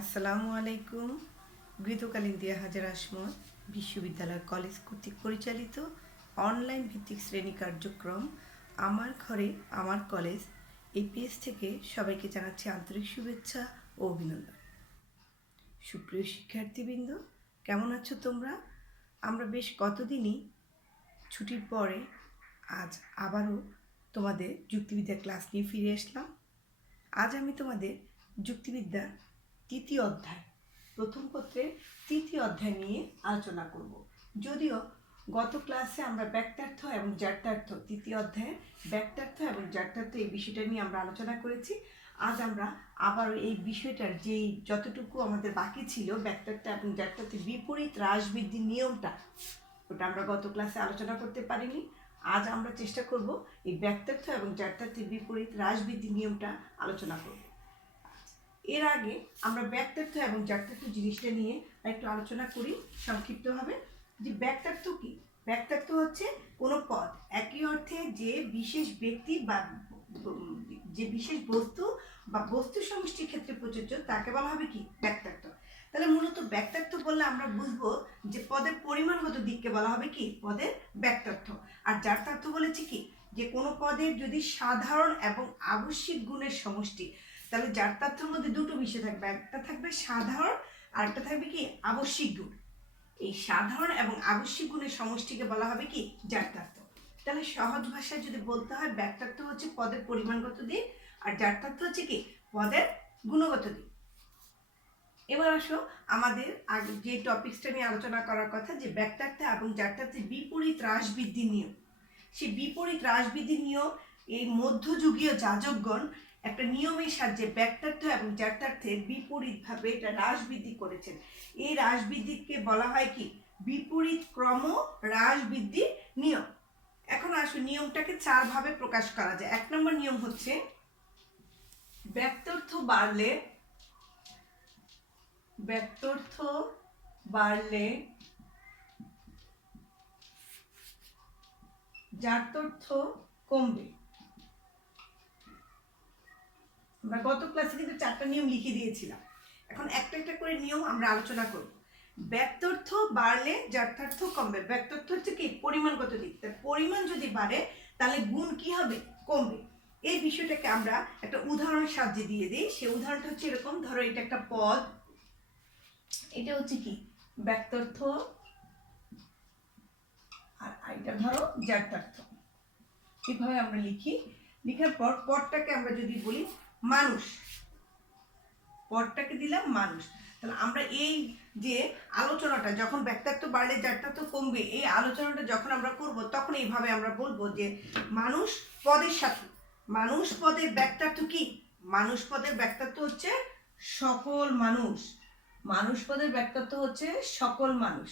আসসালামু আলাইকুম। গৃহকালীন দিয়া হাজার আসমত বিশ্ববিদ্যালয় কলেজ কর্তৃক পরিচালিত অনলাইন ভিত্তিক শ্রেণী কার্যক্রম আমার ঘরে আমার কলেজ এপিএস থেকে সবাইকে জানাচ্ছি আন্তরিক শুভেচ্ছা ও অভিনন্দন। সুপ্রিয় শিক্ষার্থীবৃন্দ, কেমন আছো তোমরা? আমরা বেশ কতদিনই ছুটির পরে আজ আবারও তোমাদের যুক্তিবিদ্যা ক্লাস নিয়ে ফিরে আসলাম। আজ আমি তোমাদের যুক্তিবিদ্যার তৃতীয় অধ্যায়, প্রথম পত্রের তৃতীয় অধ্যায় নিয়ে আলোচনা করব। যদিও গত ক্লাসে আমরা ব্যক্তার্থ এবং জ্ঞাতার্থ, তৃতীয় অধ্যায়ের ব্যক্তার্থ এবং জ্ঞাতার্থ এই বিষয়টা নিয়ে আমরা আলোচনা করেছি। আজ আমরা আবার এই বিষয়টার যেই যতটুকু আমাদের বাকি ছিল, ব্যক্তার্থ এবং জ্ঞাতার্থের বিপরীত হ্রাস বৃদ্ধির নিয়মটা, ওটা আমরা গত ক্লাসে আলোচনা করতে পারিনি। আজ আমরা চেষ্টা করব এই ব্যক্তার্থ এবং জ্ঞাতার্থের বিপরীত হ্রাস বৃদ্ধির নিয়মটা আলোচনা করব। এর আগে আমরা ব্যক্তার্থ এবং জ্ঞাতার্থ জিনিসটা নিয়ে একটু আলোচনা করি সংক্ষিপ্তভাবে। যে ব্যক্তার্থ কি? ব্যক্তার্থ হচ্ছে কোনো পদ একই অর্থে যে বিশেষ ব্যক্তি বা যে বিশেষ বস্তু বা বস্তু সমষ্টির ক্ষেত্রে প্রযোজ্য তাকে বলা হবে কি? ব্যক্তার্থ। তাহলে মূলত ব্যক্তার্থ বললে আমরা বুঝবো যে পদের পরিমাণগত দিককে বলা হবে কি? পদের ব্যক্তার্থ। আর জ্ঞাতার্থ বলেছি কি? যে কোনো পদের যদি সাধারণ এবং আবশ্যিক গুণের সমষ্টি, তাহলে জ্ঞাতার্থের মধ্যে দুটো বিষয় থাকবে, একটা থাকবে সাধারণ আর একটা থাকবে কি? আবশ্যিক গুণ। এই সাধারণ এবং আবশ্যিক গুণের সমষ্টিকে বলা হবে কি? জ্ঞাতার্থ। তাহলে সহজ ভাষায় যদি বলতে হয়, ব্যক্তার্থ হচ্ছে পদের পরিমাণগত দিক আর জ্ঞাতার্থ হচ্ছে কি? পদের গুণগত দিক। এবার আসো আমাদের আগে যে টপিকসটা নিয়ে আলোচনা করার কথা, যে ব্যক্তার্থ এবং জ্ঞাতার্থের বিপরীত হ্রাস বৃদ্ধি নিয়ম। সেই বিপরীত হ্রাস বৃদ্ধি নিয়ম এই মধ্যযুগীয় যাজকগণ একটা নিয়মের সাহায্যে ব্যক্তার্থ এবং জ্ঞাতার্থের বিপরীতভাবে এটা হ্রাস বৃদ্ধি করেছেন। এই হ্রাস বৃদ্ধিকে বলা হয় কি? বিপরীত ক্রম হ্রাস বৃদ্ধি নিয়ম। এখন আসো নিয়মটাকে চার ভাবে প্রকাশ করা যায়। এক নম্বর নিয়ম হচ্ছে, ব্যক্তার্থ বাড়লে জ্ঞাতার্থ কমবে। আমরা গত ক্লাসে কিন্তু চারটা নিয়ম লিখে দিয়েছিলাম। এখন একটা একটা করে নিয়ম আমরা আলোচনা করব। ব্যক্তার্থ বাড়লে জ্ঞাতার্থ কমবে। ব্যক্তার্থ হচ্ছে কি? পরিমাণগত দিক। তার পরিমাণ যদি বাড়ে তাহলে গুণ কি হবে? কমবে। এই বিষয়টাকে আমরা একটা উদাহরণের সাহায্যে দিয়ে দিই। সেই উদাহরণটা হচ্ছে এরকম, ধরো এটা একটা পদ, এটা হচ্ছে কি? ব্যক্তার্থ, আর এটা ধরো জ্ঞাতার্থ। এভাবে আমরা লিখি। লিখার পর পদটাকে আমরা যদি বলি মানুষ, পদটাকে দিলাম মানুষ। তাহলে আমরা এই যে আলোচনাটা, যখন ব্যক্তার্থ বাড়লে জ্ঞাতার্থ কমবে, এই আলোচনাটা যখন আমরা করব তখন এইভাবে আমরা বলবো যে মানুষ পদের সাথে, মানুষ পদের ব্যক্তার্থ কি? মানুষ পদের ব্যক্তার্থ হচ্ছে সকল মানুষ। মানুষ পদের ব্যক্তার্থ হচ্ছে সকল মানুষ।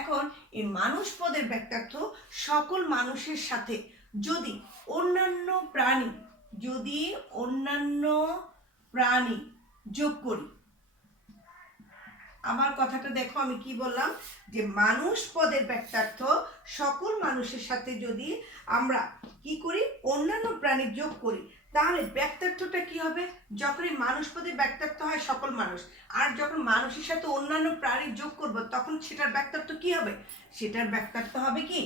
এখন এই মানুষ পদের ব্যক্তার্থ সকল মানুষের সাথে যদি অন্যান্য প্রাণী যোগ করি। আমার কথাটা দেখো, আমি কি বললাম? যে মানুষ পদের ব্যক্তার্থ সকল মানুষের সাথে যদি আমরা কি করি? অন্যান্য প্রাণী যোগ করি, তাহলে ব্যক্তার্থটা কি হবে? যখন এই মানুষ পদের ব্যক্তার্থ হয় সকল মানুষ, আর যখন মানুষের সাথে অন্যান্য প্রাণী যোগ করব তখন সেটার ব্যক্তার্থ কি হবে? সেটার ব্যক্তার্থ হবে কি?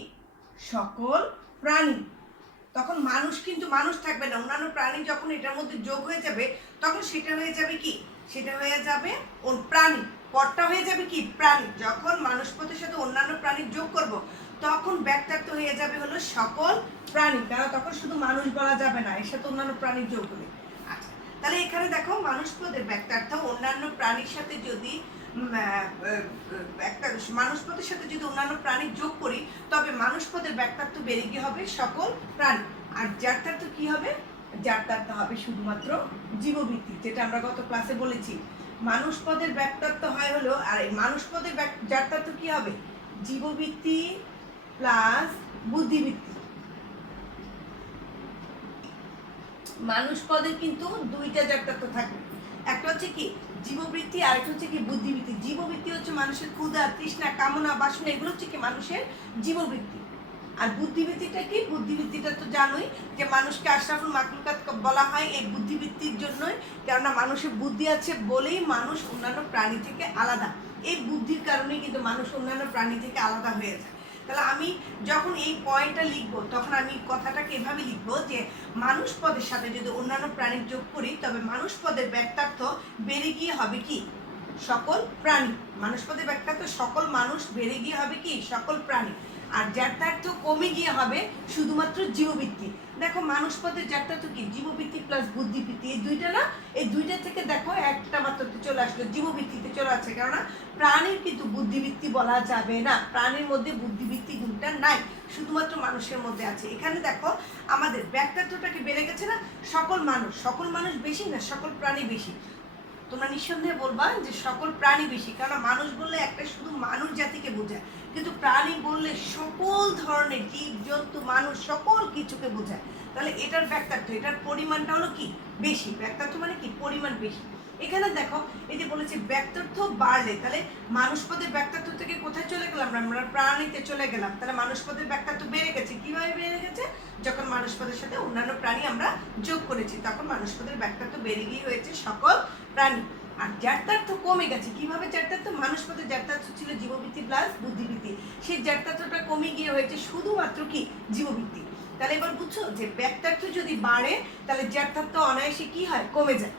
সকল প্রাণী। তখন মানুষ কিন্তু মানুষ থাকবে না, অন্যান্য প্রাণী যখন এটার মধ্যে যোগ হয়ে যাবে তখন সেটা হয়ে যাবে কি? সেটা হয়ে যাবে প্রাণী। পদটা হয়ে যাবে কি? প্রাণী। যখন মানুষ পদের সাথে অন্যান্য প্রাণী যোগ করব তখন ব্যক্তার্থ হয়ে যাবে হলো সকল প্রাণী, কারণ তখন শুধু মানুষ বলা যাবে না, এর সাথে অন্যান্য প্রাণী যোগ হলে। আচ্ছা, তাহলে এখানে দেখো মানুষ পদের ব্যক্তার্থ অন্যান্য প্রাণীর সাথে যদি মানুষ পদের সাথে যদি অন্যান্য প্রাণী যোগ করি, তবে মানুষ পদের ব্যক্তার্থ বেড়ে গিয়ে হবে সকল প্রাণী। আর জ্ঞাতার্থ কি হবে? জ্ঞাতার্থ হবে শুধুমাত্র জীববৃত্তি, যেটা আমরা গত ক্লাসে বলেছি। মানুষ পদের ব্যক্তার্থ হয় হলো, আর এই মানুষ পদের জ্ঞাতার্থ কি হবে? জীববৃত্তি প্লাস বুদ্ধিবৃত্তি। মানুষ পদের কিন্তু দুইটা জ্ঞাতার্থ থাকবে, একটা হচ্ছে কি? জীববৃত্তি, আর একটা হচ্ছে কি? বুদ্ধিবৃত্তি। জীববৃত্তি হচ্ছে মানুষের ক্ষুধা, তৃষ্ণা, কামনা, বাসনা, এগুলো হচ্ছে কি? মানুষের জীববৃত্তি। আর বুদ্ধিবৃত্তিটা কি? বুদ্ধিবৃত্তিটা তো জানোই যে মানুষকে আশরাফুল মাখলুকাত বলা হয় এই বুদ্ধিবৃত্তির জন্যই, কেননা মানুষের বুদ্ধি আছে বলেই মানুষ অন্যান্য প্রাণী থেকে আলাদা। এই বুদ্ধির কারণেই কিন্তু মানুষ অন্যান্য প্রাণী থেকে আলাদা হয়ে যায়। তাহলে আমি যখন এই পয়েন্টটা লিখবো তখন আমি কথাটাকে এভাবে লিখবো যে মানুষ পদের সাথে যদি অন্যান্য প্রাণীর যোগ করি তবে মানুষ পদের ব্যাক্তার্থ বেড়ে গিয়ে হবে কি? সকল প্রাণী। মানুষ পদের ব্যাক্তার্থ সকল মানুষ বেড়ে গিয়ে হবে কি? সকল প্রাণী। আর জ্ঞাতার্থ কমে গিয়ে হবে শুধুমাত্র জীববৃত্তি। দেখো মানুষ পদের জ্ঞাতার্থ কি? জীববৃত্তি প্লাস বুদ্ধিবৃত্তি, এই দুইটা না, এই দুইটা থেকে দেখো একটা মাত্রতে চলে আসলো, জীববৃত্তিতে চলে আসছে। কেননা প্রাণীর কিন্তু বুদ্ধিবৃত্তি বলা যাবে না, প্রাণীর মধ্যে বুদ্ধিবৃত্তি গুণটা নাই, শুধুমাত্র মানুষের মধ্যে আছে। এখানে দেখো আমাদের ব্যাক্তার্থটাকে বেড়ে গেছে না, সকল মানুষ। সকল মানুষ বেশি না সকল প্রাণী বেশি? তোমরা নিঃসন্দেহে বলবা যে সকল প্রাণী বেশি, কারণ মানুষ বললে একটা শুধু মানুষ জাতিকে বোঝায়, কিন্তু প্রাণী বললে সকল ধরনের জীব জন্তু মানুষ সকল কিছুকে বোঝায়। তাহলে এটার ব্যাক্তার্থ, এটার পরিমাণটা হলো কি? বেশি। ব্যাক্তার্থ মানে কি? পরিমাণ বেশি। এখানে দেখো এই যে বলেছে ব্যাক্তার্থ বাড়লে, তাহলে মানুষ পদের ব্যাক্তার্থ থেকে কোথায় চলে গেলাম? আমরা প্রাণীতে চলে গেলাম। তাহলে মানুষ পদের ব্যাক্তার্থ বেড়ে গেছে। কিভাবে বেড়ে গেছে? যখন মানুষ পদের সাথে অন্যান্য প্রাণী আমরা যোগ করেছি তখন মানুষ পদের ব্যাক্তার্থ বেড়ে গিয়ে হয়েছে সকল প্রাণী। আর জ্ঞাতার্থ কমে গেছে। কিভাবে জ্ঞাতার্থ? মানুষ পদের জ্ঞাতার্থ ছিল জীববৃত্তি প্লাস বুদ্ধিবৃত্তি, সেই জ্ঞাতার্থটা কমে গিয়ে হয়েছে শুধুমাত্র কি? জীববৃত্তি। তাহলে এবার বুঝছো যে ব্যাক্তার্থ যদি বাড়ে তাহলে জ্ঞাতার্থ অনায়াসে কি হয়? কমে যায়।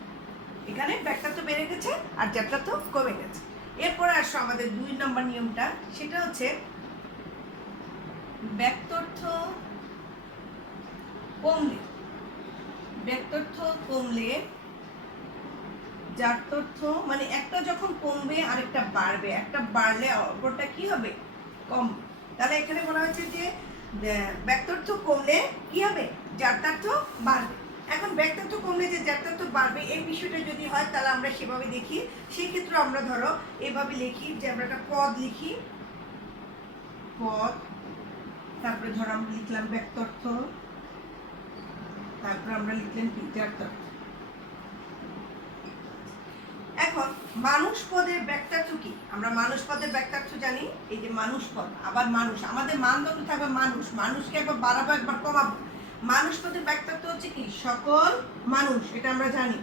এখানে ব্যাক্তার্থ বেড়ে গেছে আর জ্ঞাতার্থ কমে গেছে। এরপরে আসো আমাদের 2 নম্বর নিয়মটা, সেটা হচ্ছে ব্যাক্তার্থ কমলে, ব্যাক্তার্থ কমলে জ্ঞাতার্থ মানে একটা যখন কমবে আরেকটা বাড়বে, একটা বাড়লে অপরটা কি হবে? কমবে। তাহলে এখানে বলা হচ্ছে যে ব্যাক্তার্থ কমলে কি হবে? জ্ঞাতার্থ বাড়বে। এখন ব্যাক্তার্থ কমলে যে জ্ঞাতার্থ বাড়বে এই বিষয়টা যদি হয় তাহলে আমরা সেভাবে দেখি। সেই ক্ষেত্রে আমরা ধরো এভাবে লিখি যে আমরা একটা পদ লিখি, পদ, তারপরে ধরো আমরা লিখলাম ব্যাক্তার্থ, তারপরে আমরা লিখলাম কি? জ্ঞাতার্থ। এখন মানুষ পদের ব্যাক্তার্থ কি? আমরা মানুষ পদের ব্যাক্তার্থ জানি, এই যে মানুষ পদ, আবার মানুষ, আমাদের মানদণ্ড থাকবে মানুষ, মানুষকে একবার বাড়াবো একবার কমাবো। মানুষ পদের ব্যাক্তার্থ হচ্ছে কি? সকল মানুষ, এটা আমরা জানি।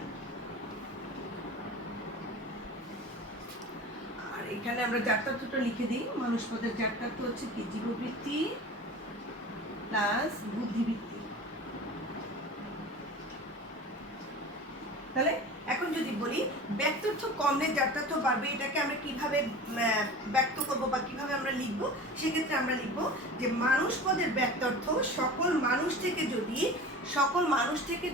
আর এখানে আমরা জ্ঞাতার্থটা লিখে দিই, মানুষ পদের জ্ঞাতার্থ হচ্ছে কি? জীববৃত্তি প্লাস বুদ্ধিবৃত্তি। তাহলে এখন যদি বলি ব্যাক্তার্থ কমলে জ্ঞাতার্থ বাড়বে, এটাকে আমরা কিভাবে ব্যক্ত করব বা কিভাবে আমরা লিখব? সেক্ষেত্রে আমরা লিখব যে মানুষ পদের ব্যাক্তার্থ সকল মানুষ থেকে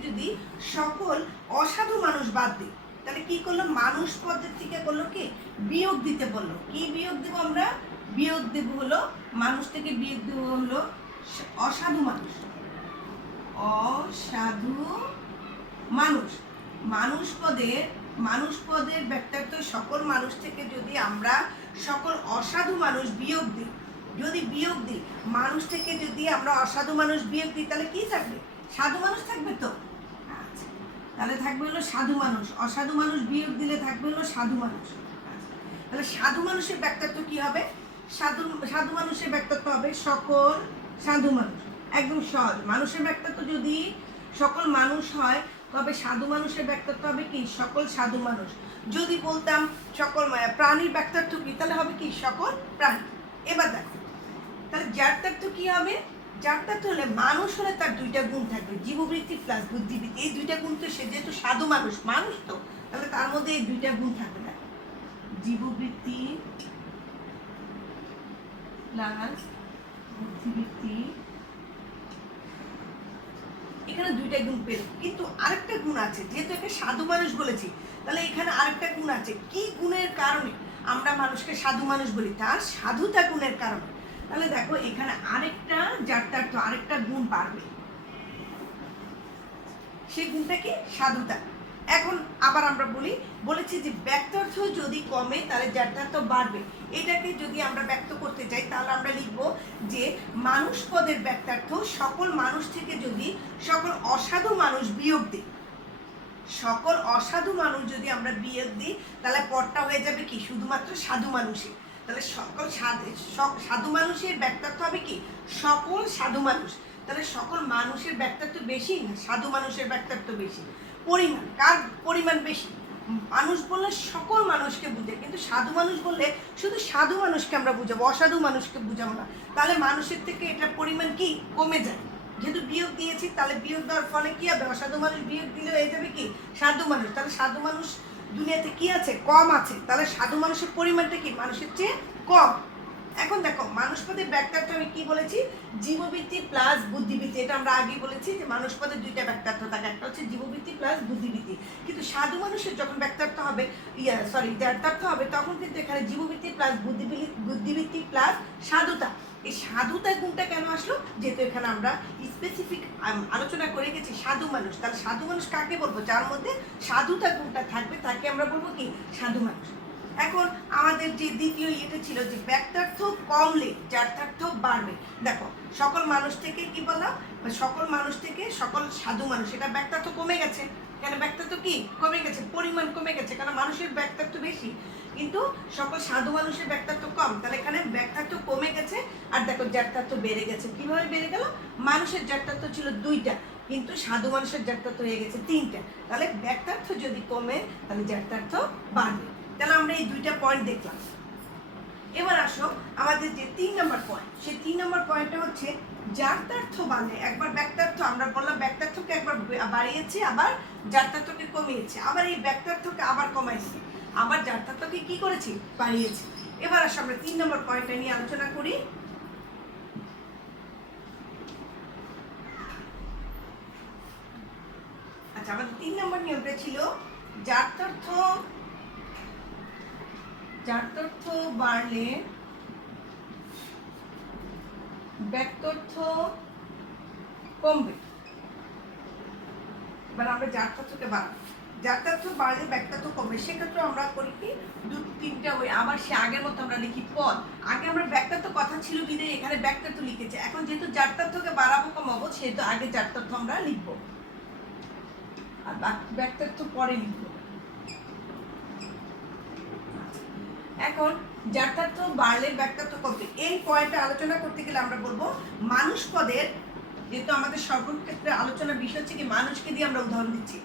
যদি সকল অসাধু মানুষ বাদ দিই, তাহলে কি করলো? মানুষ পদের থেকে বললো কি? বিয়োগ দিতে বললো। কি বিয়োগ দেবো আমরা? বিয়োগ দেব হলো মানুষ থেকে বিয়োগ দেব হলো অসাধু মানুষ। অসাধু মানুষ। মানুষ পদের ব্যাক্তার্থ সকল মানুষ থেকে যদি আমরা সকল অসাধু মানুষ বিয়োগ দিই, যদি বিয়োগ দিই মানুষ থেকে যদি আমরা অসাধু মানুষ বিয়োগ দিই তাহলে কি থাকবে? সাধু মানুষ থাকবে তো? আচ্ছা, তাহলে থাকবে হলো সাধু মানুষ। অসাধু মানুষ বিয়োগ দিলে থাকবে হলো সাধু মানুষ। তাহলে সাধু মানুষের ব্যাক্তার্থ কি হবে? সাধু মানুষের ব্যাক্তার্থ হবে সকল সাধু মানুষ। একদম সহজ। মানুষের ব্যাক্তার্থ যদি সকল মানুষ হয় তবে সাধু মানুষের ব্যাক্তার্থ হবে কি? সকল সাধু মানুষ। যদি বলতাম সকল প্রাণীর ব্যাক্তার্থ কি? তাহলে হবে কি? সকল প্রাণী। এবার দেখো তাহলে জ্ঞাতার্থ কি হবে? জ্ঞাতার্থ হলে মানুষ হলে তার দুইটা গুণ থাকবে, জীববৃত্তি প্লাস বুদ্ধিবৃত্তি। এই দুইটা গুণ তো সে যেহেতু সাধু মানুষ, মানুষ তো, তাহলে তার মধ্যে এই দুইটা গুণ থাকবে না, জীববৃত্তি প্লাস বুদ্ধিবৃত্তি। এখানে দুইটা গুণ পেল, কিন্তু আরেকটা গুণ আছে, যেহেতু একে সাধু মানুষ বলেছি তাহলে এখানে আরেকটা গুণ আছে। কি গুণের কারণে আমরা মানুষকে সাধু মানুষ বলি? তার সাধুতা গুণের কারণে। তাহলে দেখো এখানে আরেকটা জ্ঞাতার্থ, আরেকটা গুণ বাড়বে, সেই গুণটা কি? সাধুতা। এখন আবার আমরা বলেছি যে ব্যাক্তার্থ যদি কমে তাহলে জ্ঞাতার্থ বাড়বে। এটাকে যদি আমরা ব্যক্ত করতে চাই তাহলে আমরা লিখব যে মানুষ পদের ব্যাক্তার্থ সকল মানুষ থেকে যদি সকল অসাধু মানুষ বিয়োগ দিই, সকল অসাধু মানুষ যদি আমরা বিয়োগ দিই তাহলে পদটা হয়ে যাবে কি? শুধুমাত্র সাধু মানুষই। তাহলে সকল সাধু মানুষের ব্যক্তার্থ হবে কি সকল সাধু মানুষ। তাহলে সকল মানুষের ব্যক্তার্থ বেশি না সাধু মানুষের ব্যক্তার্থ বেশি? পরিমাণ, কার পরিমাণ বেশি? মানুষ বললে সকল মানুষকে বুঝে, কিন্তু সাধু মানুষ বললে শুধু সাধু মানুষকে আমরা বুঝাবো, অসাধু মানুষকে বুঝাবো না। তাহলে মানুষের থেকে এটার পরিমাণ কি কমে যায়। যেহেতু বিয়োগ দিয়েছি, তাহলে বিয়োগ দেওয়ার ফলে কি হবে? অসাধু মানুষ বিয়োগ দিলে হয়ে যাবে কি সাধু মানুষ। তাহলে সাধু মানুষ দুনিয়াতে কি আছে? কম আছে। তাহলে সাধু মানুষের পরিমাণটা কি মানুষের চেয়ে কম। এখন দেখো, মানুষ পদের ব্যক্তার্থ আমি কি বলেছি? জীববৃত্তি প্লাস বুদ্ধিবৃত্তি। এটা আমরা আগেই বলেছি যে মানুষ পদের দুইটা ব্যক্তার্থ থাকে, একটা হচ্ছে জীববৃত্তি প্লাস বুদ্ধিবৃত্তি। কিন্তু সাধু মানুষের যখন ব্যক্তার্থ হবে, জ্ঞাতার্থ হবে, তখন কিন্তু এখানে জীববৃত্তি প্লাস বুদ্ধিবৃত্তি প্লাস সাধুতা। এই সাধুতা গুণটা কেন আসলো? যেহেতু এখানে আমরা স্পেসিফিক আলোচনা করে গেছি সাধু মানুষ। তাহলে সাধু মানুষ কাকে বলবো? যার মধ্যে সাধুতা গুণটা থাকবে তাকে আমরা বলবো কি সাধু মানুষ। এখন আমাদের যে দ্বিতীয় ইয়েটা ছিল যে ব্যক্তার্থ কমলে জ্ঞাতার্থ বাড়বে। দেখো, সকল মানুষ থেকে কি বললাম? সকল মানুষ থেকে সকল সাধু মানুষ, এটা ব্যক্তার্থ কমে গেছে। কেন ব্যক্তার্থ কি কমে গেছে? পরিমাণ কমে গেছে, কারণ মানুষের ব্যক্তার্থ বেশি কিন্তু সকল সাধু মানুষের ব্যক্তার্থ কম। তাহলে এখানে ব্যক্তার্থ কমে গেছে, আর দেখো জ্ঞাতার্থ বেড়ে গেছে। কিভাবে বেড়ে গেল? মানুষের জ্ঞাতার্থ ছিল 2টা, কিন্তু সাধু মানুষের জ্ঞাতার্থ হয়ে গেছে 3টা। তাহলে ব্যক্তার্থ যদি কমে তাহলে জ্ঞাতার্থ বাড়বে। তাহলে আমরা এই 2টা পয়েন্ট দেখলাম। এবার আসো আমাদের যে 3 নম্বর পয়েন্ট, সেই 3 নম্বর পয়েন্টটা হচ্ছে জ্ঞাতার্থ বাড়লে। একবার ব্যক্তার্থ আমরা বললাম, ব্যক্তার্থকে একবার বাড়িয়েছি, আবার জ্ঞাতার্থকে কমিয়েছি, আবার এই ব্যক্তার্থকে আবার কমাইছি, আবার জ্ঞাতার্থকে কি করেছি? বাড়িয়েছি। এবার আসো আমরা 3 নম্বর পয়েন্টটা নিয়ে আলোচনা করি। আচ্ছা, আমাদের 3 নম্বর নিয়মটা ছিল জ্ঞাতার্থ বাড়লে ব্যক্তার্থ কমবে। এবার আমরা জ্ঞাতার্থকে বাড়াবো। জ্ঞাতার্থ বাড়লে ব্যক্তার্থ কমবে। সেক্ষেত্রে আমরা করি কি 2-3টা ওই আবার সে আগের মতো আমরা লিখি পদ। আগে আমরা ব্যক্তার্থ কথা ছিল বিদায় এখানে ব্যক্তার্থ লিখেছি। এখন যেহেতু জ্ঞাতার্থকে বাড়াবো কমাবো, সেহেতু আগে জ্ঞাতার্থ আমরা লিখবো আর ব্যক্তার্থ পরে লিখবো। এখন জ্ঞাতার্থ বাড়লে ব্যক্তার্থ কমবে, এই পয়েন্টটা আলোচনা করতে গেলে আমরা বলবো মানুষ পদের, যেহেতু আমাদের সর্বক্ষেত্রে আলোচনার বিষয় হচ্ছে কি মানুষকে দিয়ে আমরা উদাহরণ দিচ্ছি।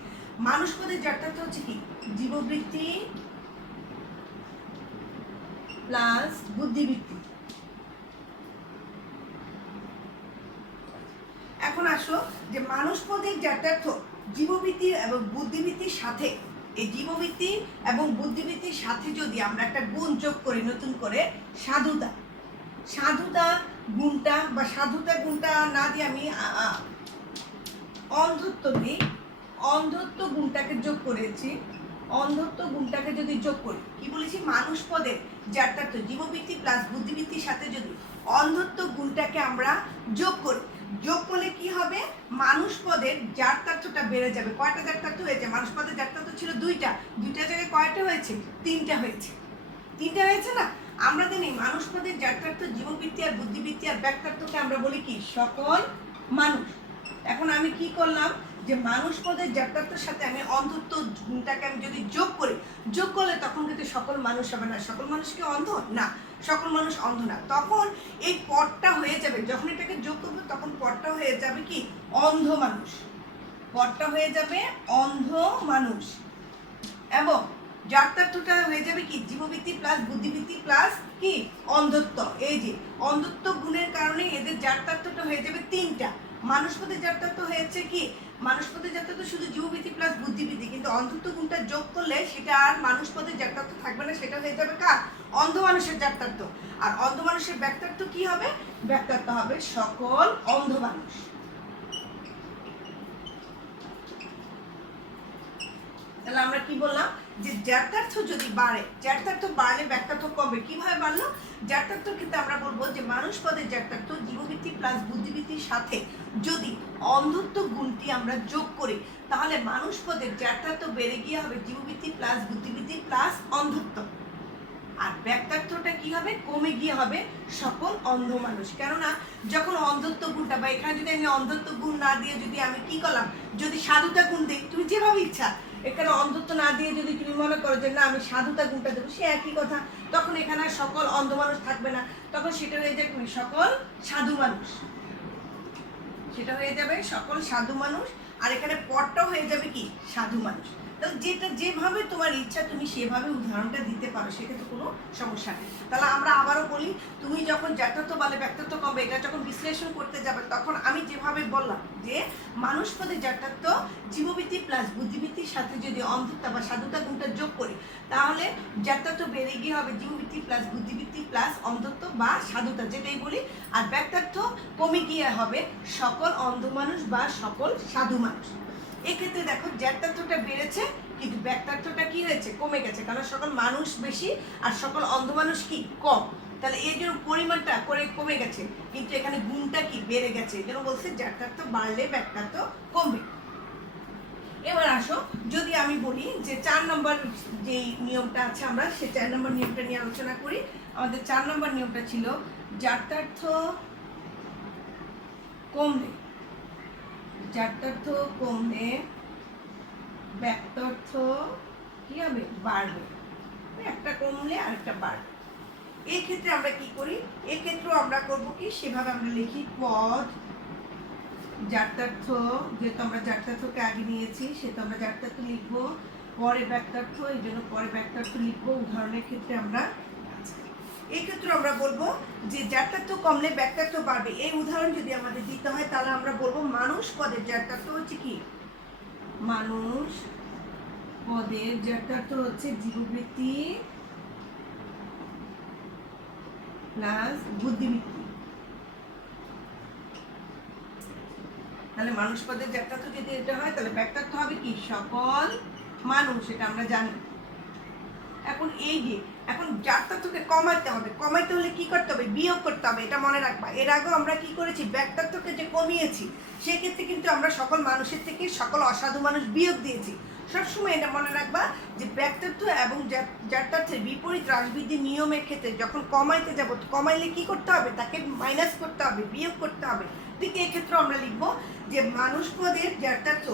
মানুষ পদের জ্ঞাতার্থ হচ্ছে কি জীববৃত্তি প্লাস বুদ্ধিবৃত্তি। এখন আসো যে মানুষ পদের জ্ঞাতার্থ জীববৃত্তি এবং বুদ্ধিবৃত্তির সাথে, এই জীববৃত্তি এবং বুদ্ধিবৃত্তির সাথে যদি আমরা একটা গুণ যোগ করি নতুন করে, সাধুতা গুণটা বা সাধুতা গুণটা না দিয়ে আমি অন্ধত্ব দিই, অন্ধত্ব গুণটাকে যোগ করেছি। অন্ধত্ব গুণটাকে যদি যোগ করি, কি বলেছি? মানুষ পদের জ্ঞাতার্থ জীববৃত্তি প্লাস বুদ্ধিবৃত্তির সাথে যদি অন্ধত্ব গুণটাকে আমরা যোগ করি, যোগ করলে কি হবে? মানুষ পদের জ্ঞাতার্থটা বেড়ে যাবে। কয়টা জ্ঞাতার্থ হয়েছে? মানুষ পদের জ্ঞাতার্থ ছিল 2টা, 2টা জায়গায় কয়টা হয়েছে? 3টা হয়েছে। 3টা হয়েছে না? আমরা জানি মানুষ পদের জ্ঞাতার্থ জীববৃত্তি আর বুদ্ধিবৃত্তি আর ব্যক্তার্থকে আমরা বলি কি সকল মানুষ। এখন আমি কি করলাম যে মানুষ পদের জ্ঞাতার্থের সাথে আমি অন্ধত্ব গুণটাকে আমি যদি যোগ করি, যোগ করলে তখন কিন্তু সকল মানুষ হবে না। সকল মানুষ কি অন্ধ? না, সকল মানুষ অন্ধ না। তখন এই পদটা হয়ে যাবে, যখন এটাকে যোগ করবো তখন পদটা হয়ে যাবে কি অন্ধ মানুষ। পদটা হয়ে যাবে অন্ধ মানুষ এবং জ্ঞাতার্থটা হয়ে যাবে কি জীববৃত্তি প্লাস বুদ্ধিবৃত্তি প্লাস কি অন্ধত্ব। এই যে অন্ধত্ব গুণের কারণে এদের জ্ঞাতার্থটা হয়ে যাবে 3টা। মানুষ পদের জ্ঞাতার্থ হয়েছে কি মানুষ পদের জ্ঞাতার্থ শুধু জীববৃত্তি প্লাস বুদ্ধিবৃত্তি, কিন্তু অন্ধত্ব গুণটা যোগ করলে সেটা আর মানুষ পদের জ্ঞাতার্থ থাকবে না, সেটা হয়ে যাবে কার? অন্ধ মানুষের জ্ঞাতার্থ। আর অন্ধ মানুষের ব্যক্তার্থ কি হবে? ব্যক্তার্থ হবে সকল অন্ধ মানুষ। তাহলে আমরা কি বললাম যে জ্ঞাতার্থ যদি বাড়ে, জ্ঞাতার্থ বাড়লে ব্যক্তার্থ কমবে। কিভাবে বাড়লো? জ্ঞাতার্থর ক্ষেত্রে আমরা বলবো যে মানুষ পদের জ্ঞাতার্থ জীববৃত্তি প্লাস বুদ্ধিবৃত্তির সাথে যদি অন্ধত্ব গুণটি আমরা যোগ করি, তাহলে মানুষ পদের জ্ঞাতার্থ বেড়ে গিয়ে হবে জীববৃত্তি প্লাস বুদ্ধিবৃত্তি প্লাস অন্ধত্ব। আর ব্যক্তার্থটা কি হবে? কমে গিয়ে হবে সকল অন্ধ মানুষ। কেননা যখন অন্ধত্ব গুণটা, বা এখানে যদি আমি অন্ধত্ব গুণ না দিয়ে যদি আমি কি করলাম, যদি সাধুতা গুণ দিই, তুমি যেভাবে ইচ্ছা এখানে অন্ধত্ব না দিয়ে যদি তুমি মনে করো যে না আমি সাধুতা গুণটা দেবো, সে একই কথা। তখন এখানে আর সকল অন্ধ মানুষ থাকবে না, তখন সেটা হয়ে যাবে সকল সাধু মানুষ, সেটা হয়ে যাবে সকল সাধু মানুষ। আর এখানে পরটাও হয়ে যাবে কি সাধু মানুষ। তাহলে যেটা যেভাবে তোমার ইচ্ছা তুমি সেভাবে উদাহরণটা দিতে পারো, সেক্ষেত্রে কোনো সমস্যা নেই। তাহলে আমরা আবারও বলি, তুমি যখন যথার্থ বলে ব্যক্তিত্ব কবে এটা যখন বিশ্লেষণ করতে যাবে, তখন আমি যেভাবে বললাম যে মানুষ পদে যথার্থ জীববৃত্তি প্লাস বুদ্ধিবৃত্তির সাথে যদি অন্ধতা বা সাধুতা গুণটা যোগ করি, তাহলে যথার্থ বেড়ে গিয়ে হবে জীববৃত্তি প্লাস বুদ্ধিবৃত্তি প্লাস অন্ধত্ব বা সাধুতা, যেটাই বলি। আর ব্যক্তিত্ব কমে গিয়ে হবে সকল অন্ধ মানুষ বা সকল সাধু মানুষ। এক্ষেত্রে দেখো জ্যাঠার্থটা বেড়েছে কিন্তু ব্যক্তিত্বটা কি হয়েছে, কমে গেছে, কারণ সকল মানুষ বেশি আর সকল অন্ধ মানুষ কি কম। তাহলে এই জন্য পরিমাণটা করে কমে গেছে, কিন্তু এখানে গুণটা কি বেড়ে গেছে। এই জন্য বলছে জ্যাঠার্থ বাড়লে ব্যক্তিত্ব কমবে। এবার আসো, যদি আমি বলি যে 4 নম্বর যেই নিয়মটা আছে, আমরা সে 4 নম্বর নিয়মটা নিয়ে আলোচনা করি। আমাদের 4 নম্বর নিয়মটা ছিল জ্যাঠার্থ কমলে, জ্যাঠার্থ কমলে ব্যক্তার্থ কি হবে, বাড়বে। একটা কমলে আর একটা বাড়বে। এই ক্ষেত্রে আমরা কি করি, এই ক্ষেত্রেও আমরা করব কি সেভাবে আমরা লিখি পদ জ্যাঠার্থ, যেহেতু আমরা জ্যাঠার্থকে আগে নিয়েছি সেহেতু আমরা জ্যাঠার্থ লিখবো, পরে ব্যক্তার্থ, এই জন্য পরে ব্যক্তার্থ লিখবো। উদাহরণের ক্ষেত্রে আমরা এই ক্ষেত্রে আমরা বলবো যে জ্যাঠার্থ কমলে ব্যক্তার্থ বাড়বে। এই উদাহরণ যদি আমাদের দিতে হয় তাহলে আমরা বলবো মানুষ পদের জ্যাঠার্থ হচ্ছে কি, মানুষ পদের জ্যাঠার্থ হচ্ছে জীববৃত্তি প্লাস বুদ্ধিবৃত্তি। তাহলে মানুষ পদের জ্যাঠার্থ যদি এটা হয় তাহলে ব্যক্তার্থ হবে কি সকল মানুষ, এটা আমরা জানি। এখন এই যে এখন জ্যাঠার্থকে কমাতে হবে, কমাইতে হলে কি করতে হবে, বিয়োগ করতে হবে, এটা মনে রাখবা। এর আগেও আমরা কি করেছি, ব্যক্তার্থকে যে কমিয়েছি সেক্ষেত্রে কিন্তু আমরা সকল মানুষের থেকে সকল অসাধু মানুষ বিয়োগ দিয়েছি। সবসময় এটা মনে রাখবা যে ব্যক্তিত্ব এবং জ্যাঠার্থের বিপরীত হ্রাসবৃদ্ধির নিয়মের ক্ষেত্রে যখন কমাইতে যাব, কমাইলে কি করতে হবে, তাকে মাইনাস করতে হবে, বিয়োগ করতে হবে। ঠিক এক্ষেত্রে আমরা লিখবো যে মানুষ পদের জ্যাঠার্থ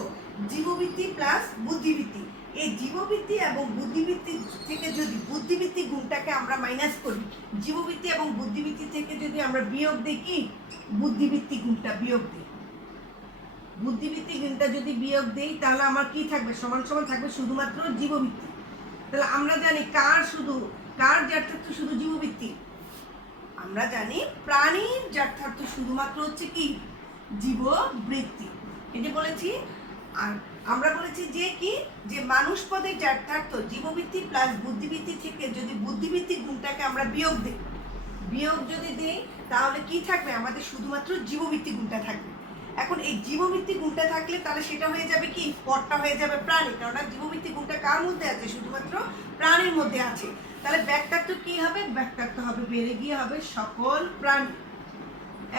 জীববৃত্তি প্লাস বুদ্ধিবৃত্তি। এই জীববৃত্তি এবং বুদ্ধিবৃত্তি থেকে যদি বুদ্ধিবৃত্তি গুণটাকে আমরা মাইনাস করি, জীববৃত্তি এবং বুদ্ধিবৃত্তি থেকে যদি আমরা বিয়োগ দিই কি, বুদ্ধিবৃত্তি গুণটা বিয়োগ দিই, বুদ্ধিবৃত্তি গুণটা যদি বিয়োগ দেই তাহলে আমার কি থাকবে, সমান সমান থাকবে শুধুমাত্র জীববৃত্তি। তাহলে আমরা জানি কার জ্যাঠার্থ শুধু জীববৃত্তি, আমরা জানি প্রাণীর জ্যাঠার্থ শুধুমাত্র হচ্ছে কি জীববৃত্তি, এটি বলেছি। আর আমরা বলেছি যে কি, যে মানুষ পদের জ্যাঠার্থ জীববৃত্তি প্লাস বুদ্ধিবৃত্তি থেকে যদি বুদ্ধিবৃত্তি গুণটাকে আমরা বিয়োগ দিই, বিয়োগ যদি দিই তাহলে কি থাকবে, আমাদের শুধুমাত্র জীববৃত্তি গুণটা থাকবে। এখন এই জীববৃত্তি গুণটা থাকলে তাহলে সেটা হয়ে যাবে কি, পদটা হয়ে যাবে প্রাণী, কারণ জীববৃত্তি গুণটা কার মধ্যে আছে, শুধুমাত্র প্রাণীর মধ্যে আছে। তাহলে ব্যক্তার্থ কি হবে, ব্যক্তার্থ হবে বেড়ে গিয়ে হবে সকল প্রাণী।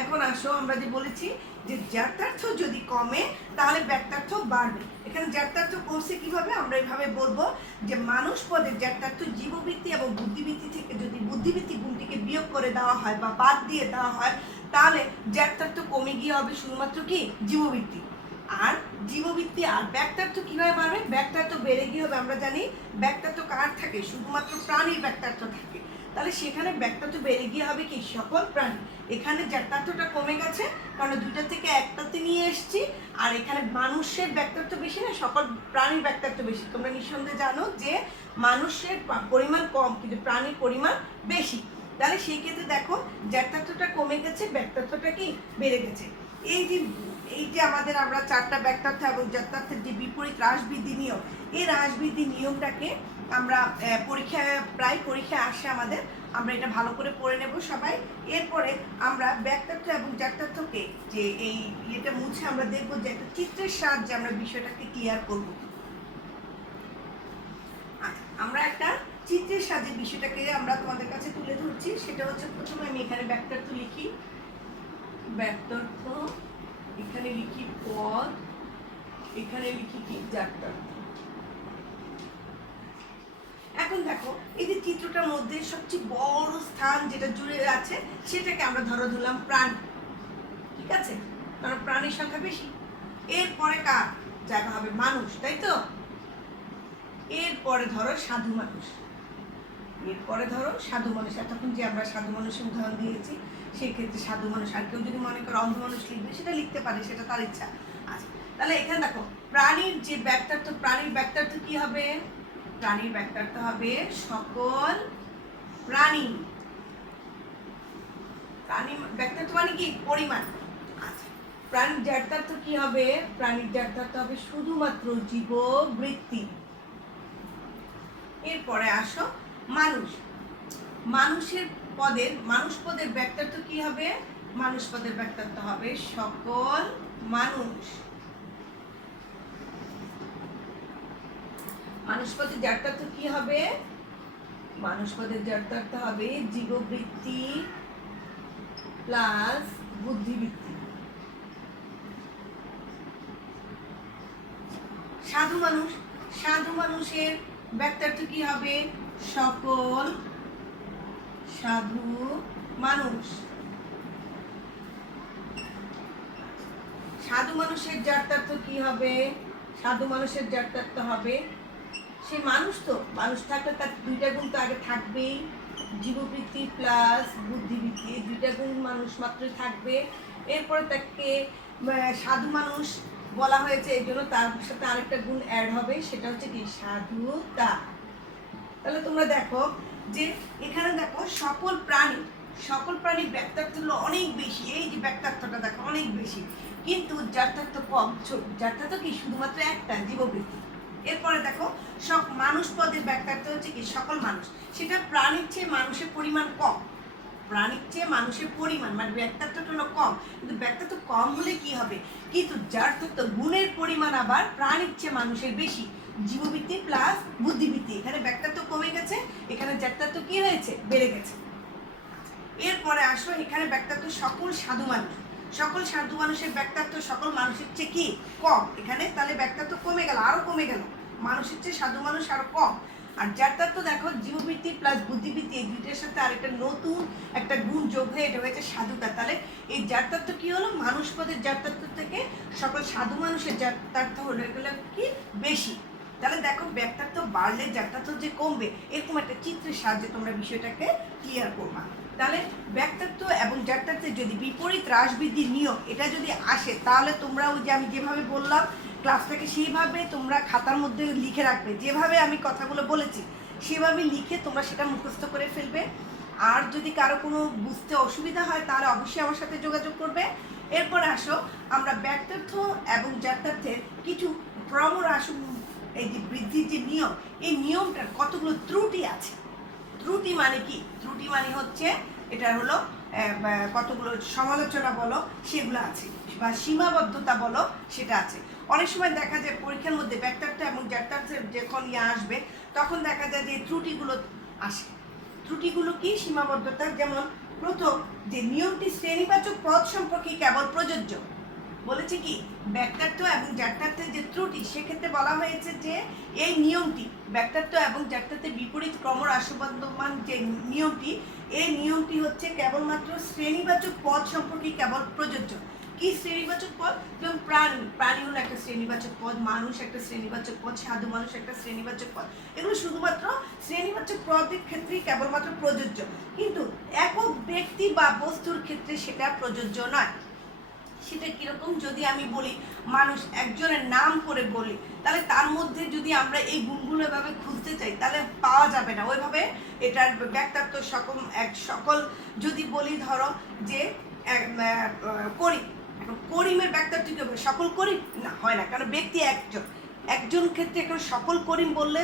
এখন আসো, আমরা যে বলেছি যে জ্যাঠার্থ যদি কমে তাহলে ব্যক্তার্থ বাড়বে। এখানে জ্যাঠার্থ কমছে কিভাবে, আমরা এইভাবে বলবো যে মানুষ পদের জ্যাঠার্থ জীববৃত্তি এবং বুদ্ধিবৃত্তি থেকে যদি বুদ্ধিবৃত্তি গুণটিকে বিয়োগ করে দেওয়া হয় বা বাদ দিয়ে দেওয়া হয়, তাহলে জ্যাঠার্থ কমে গিয়ে হবে শুধুমাত্র কি জীববৃত্তি। আর জীববৃত্তি আর ব্যক্তার্থ কিভাবে বাড়বে, ব্যক্তার্থ বেড়ে গিয়ে হবে, আমরা জানি ব্যক্তার্থ কার থাকে, শুধুমাত্র প্রাণীর ব্যক্তার্থ থাকে। তাহলে সেখানে ব্যক্তার্থ বেড়ে গিয়ে হবে কি সকল প্রাণী। এখানে জ্যাঠার্থটা কমে গেছে কারণ দুইটা থেকে একটাতে নিয়ে এসেছি, আর এখানে মানুষের ব্যক্তার্থ বেশি না, সকল প্রাণীর ব্যক্তার্থ বেশি। তোমরা নিঃসন্দেহে জানো যে মানুষের পরিমাণ কম কিন্তু প্রাণীর পরিমাণ বেশি। তাহলে সেই ক্ষেত্রে দেখো জ্যাঠার্থটা কমে গেছে, ব্যক্তার্থটা কি বেড়ে গেছে। এই যে আমাদের আমরা 4টা ব্যক্তার্থ এবং জ্যাঠার্থের যে বিপরীত হ্রাসবৃদ্ধি নিয়ম, এই হ্রাসবৃদ্ধি নিয়মটাকে আমরা পরীক্ষায় আসে আমাদের, আমরা এটা ভালো করে পড়ে নেব সবাই। এরপরে আমরা ব্যক্তার্থ এবং জ্যাঠার্থকে যে এই এটা মুছে আমরা দেখব যে একটা চিত্রের সাহায্যে আমরা বিষয়টাকে ক্লিয়ার করব। আমরা একটা চিত্রের সাহায্যে বিষয়টাকে আমরা তোমাদের কাছে তুলে ধরছি। সেটা হচ্ছে, প্রথমে আমি এখানে ব্যক্তার্থ লিখি, ব্যক্তার্থ, এখানে লিখি পদ, এখানে লিখি কি জ্যাঠার্থ। এখন দেখো এই যে চিত্রটার মধ্যে সবচেয়ে বড় স্থান যেটা জুড়ে আছে সেটাকে আমরা ধরলাম প্রাণী, ঠিক আছে, কারণ প্রাণীর সংখ্যা বেশি। এরপরে কার জায়গা হবে, মানুষ, তাই তো। এরপরে ধরো সাধু মানুষ, এরপরে ধরো সাধু মানুষ। এতক্ষণ যে আমরা সাধু মানুষের উদাহরণ দিয়েছি, সেই ক্ষেত্রে সাধু মানুষ। আর কেউ যদি মনে করো অন্ধ মানুষ লিখবে, সেটা লিখতে পারে, সেটা তার ইচ্ছা। আচ্ছা, তাহলে এখানে দেখো প্রাণীর যে ব্যাক্তার্থ, প্রাণীর ব্যাক্তার্থ কি হবে? প্রাণীর ব্যাক্তার্থ হবে সকল প্রাণী। প্রাণী ব্যাক্তার্থ মানে কি? পরিমাণ। আচ্ছা, প্রাণীর জ্ঞাতার্থ কি হবে? প্রাণীর জ্ঞাতার্থ হবে শুধুমাত্র জীববৃত্তি। এরপরে আসো মানুষ। মানুষের পদের, মানুষ পদের ব্যাক্তার্থ কি হবে? মানুষ পদের ব্যাক্তার্থ হবে সকল মানুষ। মানুষ পদের জ্ঞাতার্থ কি হবে? মানুষ পদের জ্ঞাতার্থ হবে জীববৃত্তি প্লাস বুদ্ধিবৃত্তি। সাধু মানুষ, সাধু মানুষের ব্যাক্তার্থ কি হবে? সকল সাধু মানুষ। সাধু মানুষের জ্ঞাতার্থ কি হবে? সাধু মানুষের জ্ঞাতার্থ হবে সে মানুষ, তো মানুষ থাকলে তার দুইটা গুণ তো আগে থাকবেই, জীববৃত্তি প্লাস বুদ্ধিবৃত্তি, দুইটা গুণ মানুষ মাত্রই থাকবে। এরপরে তাকে সাধু মানুষ বলা হয়েছে, এই জন্য তার সাথে আরেকটা গুণ অ্যাড হবে, সেটা হচ্ছে কি? সাধুতা। তাহলে তোমরা দেখো যে এখানে দেখো সকল প্রাণী, সকল প্রাণীর ব্যাক্তার্থ হলো অনেক বেশি। এই যে ব্যাক্তার্থটা দেখো অনেক বেশি, কিন্তু জ্ঞাতার্থ কম, ছোট। জ্ঞাতার্থ কি? শুধুমাত্র একটা, জীববৃত্তি। এরপরে দেখো সব মানুষ পদের ব্যাক্তার্থ হচ্ছে কি? সকল মানুষ। সেটা প্রাণীর চেয়ে মানুষের পরিমাণ কম, প্রাণীর চেয়ে মানুষের পরিমাণ মানে ব্যাক্তার্থটা হলো কম, কিন্তু ব্যাক্তার্থ কম হলে কি হবে? কিন্তু জ্ঞাতার্থ গুণের পরিমাণ আবার প্রাণীর চেয়ে মানুষের বেশি, জীববৃত্তি প্লাস বুদ্ধিবৃত্তি। এখানে ব্যাক্তার্থ কমে গেছে, এখানে জ্ঞাতার্থ কি হয়েছে? বেড়ে গেছে। এরপরে আসো এখানে ব্যাক্তার্থ সকল সাধু মানুষ। সকল সাধু মানুষের ব্যাক্তার্থ সকল মানুষের চেয়ে কি? কম। এখানে তাহলে ব্যাক্তার্থ কমে গেল, আরো কমে গেল, মানুষের চেয়ে সাধু মানুষ আরো কম। আর জ্ঞাতার্থ দেখো জীববৃত্তি প্লাস বুদ্ধিবৃত্তি, এই দুইটার সাথে আরেকটা নতুন একটা গুণ যোগ হয়ে এটা হয়েছে সাধুতা। তাহলে এই জ্ঞাতার্থ কি হলো? মানুষ পদের জ্ঞাতার্থ থেকে সকল সাধু মানুষের জ্ঞাতার্থ হলো এগুলো কি? বেশি। তাহলে দেখো ব্যাক্তার্থ বাড়লে জ্ঞাতার্থ যে কমবে, এরকম একটা চিত্রের সাহায্যে তোমরা বিষয়টাকে ক্লিয়ার করবা। তাহলে ব্যাক্তার্থ এবং জ্ঞাতার্থের যদি বিপরীত হ্রাস বৃদ্ধির নিয়ম এটা যদি আসে, তাহলে তোমরা ওই যে আমি যেভাবে বললাম ক্লাসটাকে সেইভাবে তোমরা খাতার মধ্যে লিখে রাখবে, যেভাবে আমি কথাগুলো বলেছি সেভাবে লিখে তোমরা সেটা মুখস্থ করে ফেলবে। আর যদি কারো কোনো বুঝতে অসুবিধা হয় তাহলে অবশ্যই আমার সাথে যোগাযোগ করবে। এরপর আসো আমরা ব্যাক্তার্থ এবং জ্ঞাতার্থের কিছু ক্রমহ্রাস, এই যে বৃদ্ধির যে নিয়ম, এই নিয়মটার কতগুলো ত্রুটি আছে। ত্রুটি মানে কি? ত্রুটি মানে হচ্ছে এটা হলো কতগুলো সমালোচনা বলো সেগুলো আছে, বা সীমাবদ্ধতা বলো সেটা আছে। অনেক সময় দেখা যায় পরীক্ষার মধ্যে ব্যাক্তার্থ এবং জ্ঞাতার্থের যখন আসবে তখন দেখা যায় যে ত্রুটিগুলো আসে। ত্রুটিগুলো কি? সীমাবদ্ধতা। যেমন প্রথম যে নিয়মটি শ্রেণীবাচক পদ সম্পর্কে কেবল প্রযোজ্য। বলেছে কি? ব্যাক্তার্থ এবং জ্ঞাতার্থের যে ত্রুটি, সেক্ষেত্রে বলা হয়েছে যে এই নিয়মটি ব্যাক্তার্থ এবং জ্ঞাতার্থের বিপরীত ক্রমহ্রাসবর্ধমান যে নিয়মটি, এই নিয়মটি হচ্ছে কেবলমাত্র শ্রেণীবাচক পদ সম্পর্কে কেবল প্রযোজ্য। কি শ্রেণীবাচক পদ? যেমন প্রাণী, প্রাণী হলো একটা শ্রেণীবাচক পদ, মানুষ একটা শ্রেণীবাচক পদ, সাধু মানুষ একটা শ্রেণীবাচক পদ। এগুলো শুধুমাত্র শ্রেণীবাচক পদের ক্ষেত্রেই কেবলমাত্র প্রযোজ্য, কিন্তু একক ব্যক্তি বা বস্তুর ক্ষেত্রে সেটা প্রযোজ্য নয়। সেটা কিরকম? যদি আমি বলি মানুষ, একজনের নাম করে বলি, তাহলে তার মধ্যে যদি আমরা এই গুণগুলো এভাবে খুঁজতে চাই তাহলে পাওয়া যাবে না ওইভাবে। এটার ব্যাক্তার্থ সকল যদি বলি ধরো যে করিম, এখন করিমের ব্যাক্তার্থ কি হবে? সকল করিম না, হয় না, কারণ ব্যক্তি একজন, একজন ক্ষেত্রে এখন সকল করিম বললে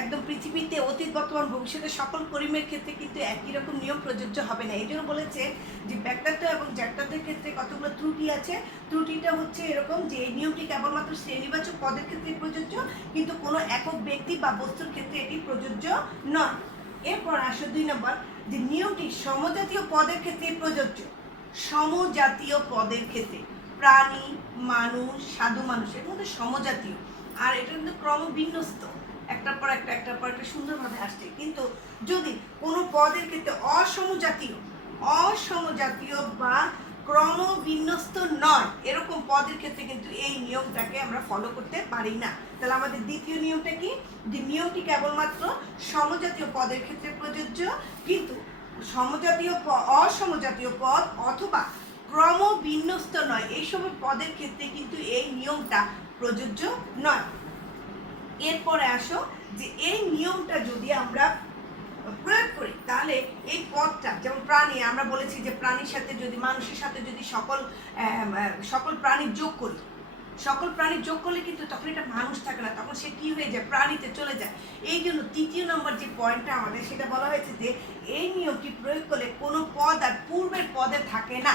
একদম পৃথিবীতে অতীত বর্তমান ভবিষ্যতে সকল করিমের ক্ষেত্রে কিন্তু একই রকম নিয়ম প্রযোজ্য হবে না। এই জন্য বলেছে যে ব্যাক্তার্থ এবং জ্ঞাতার্থের ক্ষেত্রে কতগুলো ত্রুটি আছে। ত্রুটিটা হচ্ছে এরকম যে এই নিয়মটি কেবলমাত্র শ্রেণীবাচক পদের ক্ষেত্রে প্রযোজ্য, কিন্তু কোনো একক ব্যক্তি বা বস্তুর ক্ষেত্রে এটি প্রযোজ্য নয়। এরপর আসো 2 নম্বর, যে নিয়মটি সমজাতীয় পদের ক্ষেত্রে প্রযোজ্য। সমজাতীয় পদের ক্ষেত্রে প্রাণী, মানুষ, সাধু মানুষের মধ্যে সমজাতীয়, আর এটা কিন্তু ক্রমবিন্যস্ত, একটার পর একটা একটার পর একটা সুন্দরভাবে আসছে। কিন্তু যদি কোনো পদের ক্ষেত্রে অসমজাতীয় বা ক্রমবিন্যস্ত নয় এরকম পদের ক্ষেত্রে কিন্তু এই নিয়মটাকে আমরা ফলো করতে পারি না। তাহলে আমাদের দ্বিতীয় নিয়মটা কি, যে নিয়মটি কেবলমাত্র সমজাতীয় পদের ক্ষেত্রে প্রযোজ্য, কিন্তু অসমজাতীয় পদ অথবা ক্রমবিন্যস্ত নয় এইসব পদের ক্ষেত্রে কিন্তু এই নিয়মটা প্রযোজ্য নয়। এরপরে আসো যে এই নিয়মটা যদি আমরা প্রয়োগ করি তাহলে এই পদটা, যেমন প্রাণী, আমরা বলেছি যে প্রাণীর সাথে যদি মানুষের সাথে যদি সকল প্রাণী যোগ করি, সকল প্রাণী যোগ করলে কিন্তু তখন এটা মানুষ থাকে না, তখন সে কি হয়ে যায়, প্রাণীতে চলে যায়। এই জন্য তৃতীয় নম্বর যে পয়েন্টটা আমাদের সেটা বলা হয়েছে যে এই নিয়মটি প্রয়োগ করলে কোনো পদ আর পূর্বের পদে থাকে না।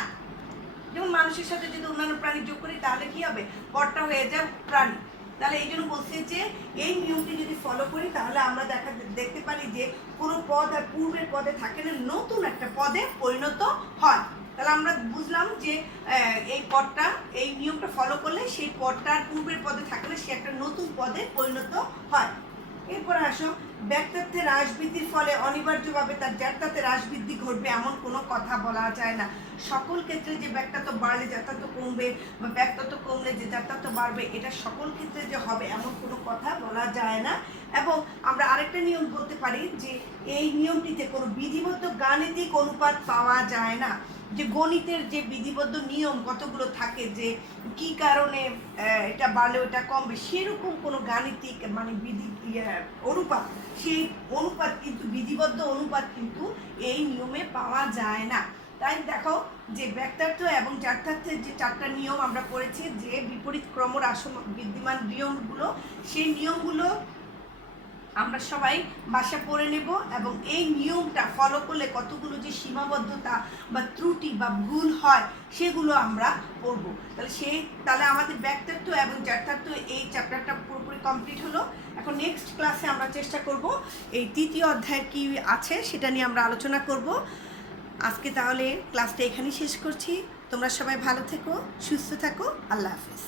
যেমন মানুষের সাথে যদি অন্যান্য প্রাণী যোগ করি তাহলে কি হবে, পদটা হয়ে যায় প্রাণী। তাহলে এই জন্য বলছে যে এই নিয়মটি যদি ফলো করি তাহলে আমরা দেখতে পারি যে কোনো পদ আর পূর্বের পদে থাকে না, নতুন একটা পদে পরিণত হয়। তাহলে আমরা বুঝলাম যে এই পদটা, এই নিয়মটা ফলো করলে সেই পদটা আর পূর্বের পদে থাকে না, সে একটা নতুন পদে পরিণত হয়। এরপর আসো, ব্যক্তার্থে হ্রাস বৃদ্ধির ফলে অনিবার্যভাবে তার জ্ঞাতার্থে হ্রাস বৃদ্ধি ঘটবে এমন কোনো কথা বলা যায় না। সকল ক্ষেত্রে যে ব্যক্তার্থ বাড়লে জ্ঞাতার্থ কমবে বা ব্যক্তার্থ কমলে যে জ্ঞাতার্থ বাড়বে, এটা সকল ক্ষেত্রে যে হবে এমন কোনো কথা বলা যায় না। এবং আমরা আরেকটা নিয়ম বলতে পারি যে এই নিয়মটিতে কোনো বিধিবদ্ধ গাণিতিক অনুপাত পাওয়া যায় না। যে গণিতের যে বিধিবদ্ধ নিয়ম কতগুলো থাকে যে কি কারণে এটা বাড়লে ওটা কমবে, সেরকম কোনো গাণিতিক মানে অনুপাত, সেই অনুপাত কিন্তু বিধিবদ্ধ অনুপাত কিন্তু এই নিয়মে পাওয়া যায় না। তাই দেখো যে ব্যক্তার্থ এবং জ্ঞাতার্থের যে চারটা নিয়ম আমরা পড়েছি, যে বিপরীত ক্রম হ্রাস বিদ্যমান নিয়মগুলো, সেই নিয়মগুলো আমরা সবাই বাসা পড়ে নেব এবং এই নিয়মটা ফলো করলে কতগুলো যে সীমাবদ্ধতা বা ত্রুটি বা ভুল হয় সেগুলো আমরা পড়ব। তাহলে আমাদের ব্যক্তার্থ এবং জ্ঞাতার্থ এই চ্যাপ্টারটা পুরোপুরি কমপ্লিট হলো। এখন নেক্সট ক্লাসে আমরা চেষ্টা করব এই তৃতীয় অধ্যায়ের কি আছে সেটা নিয়ে আমরা আলোচনা করব। আজকে তাহলে ক্লাসটা এখানেই শেষ করছি। তোমরা সবাই ভালো থেকো, সুস্থ থাকো, আল্লাহ হাফেজ।